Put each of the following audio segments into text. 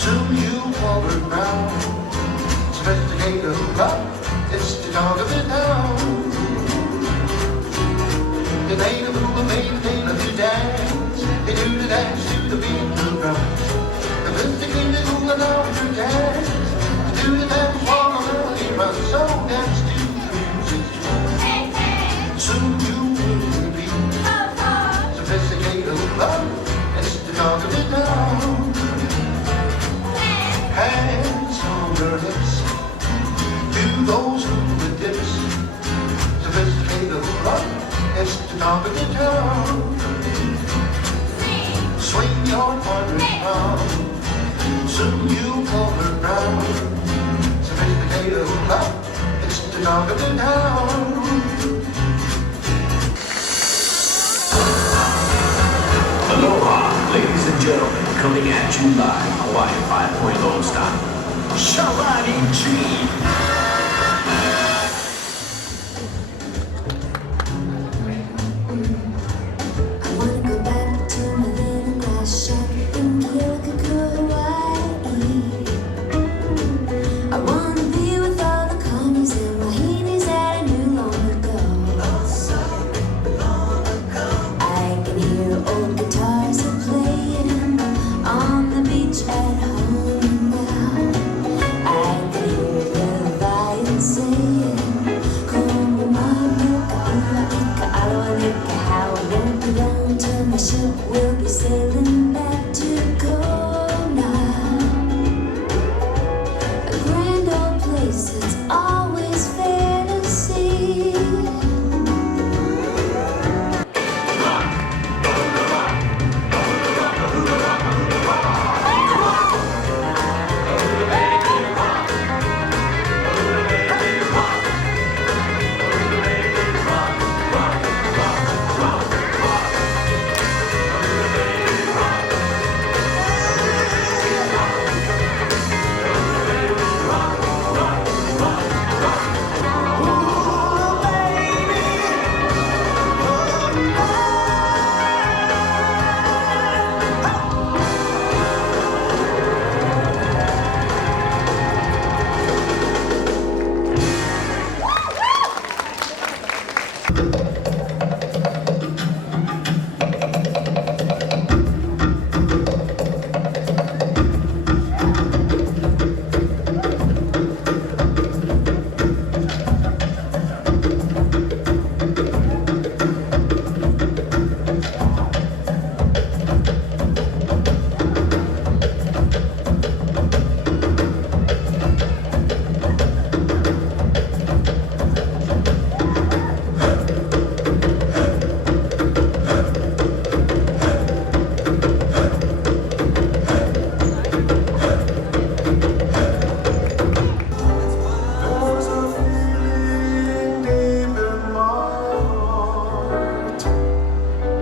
Soon you'll call her brown. Sophisticated love, it's the dog of the town. They made a fool, made a dance. They do the dance to the beat of the drum. Sophisticated fool and now your dance. They do the dance while the melody runs. So dance to the music. Soon you will be sophisticated love, it's the dog of the town. Hands on her hips, do those hula dips. Sophisticated love, it's the dog of the town. Swing your partner's pound, soon you'll call her brown. Sophisticated love, it's the dog of the town. Aloha, ladies and gentlemen, coming at you live, Hawaii 5.0 style. Shalani G. We'll be sailing back to Kona, a grand old place it's always fair to see.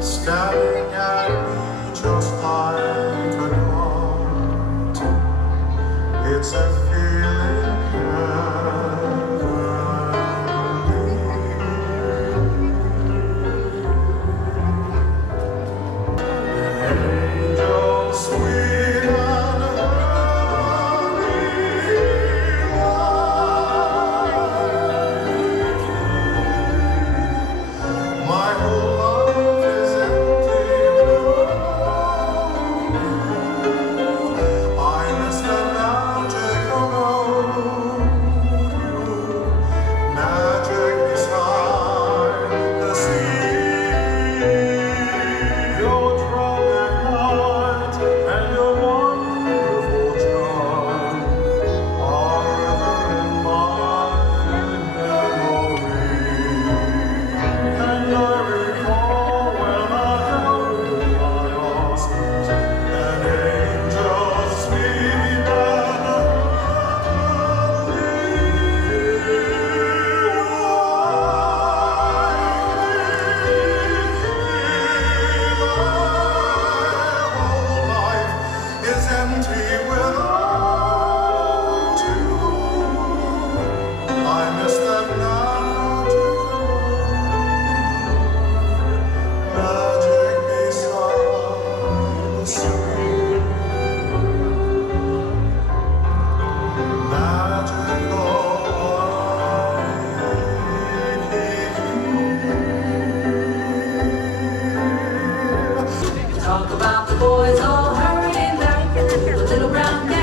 Staring at me just like a yacht. It's a feeling heavenly. Angel sweet and heavenly. My whole life is empty without you. I miss the magic around you, magic beside the sea. Your tropic light and your wonderful charm are ever in my memory. And I recall when I held you by your side, an angel sweet and heavenly. Is empty without you. I miss that magic beside the sea. Talk about the boys all hurrying back. The little brown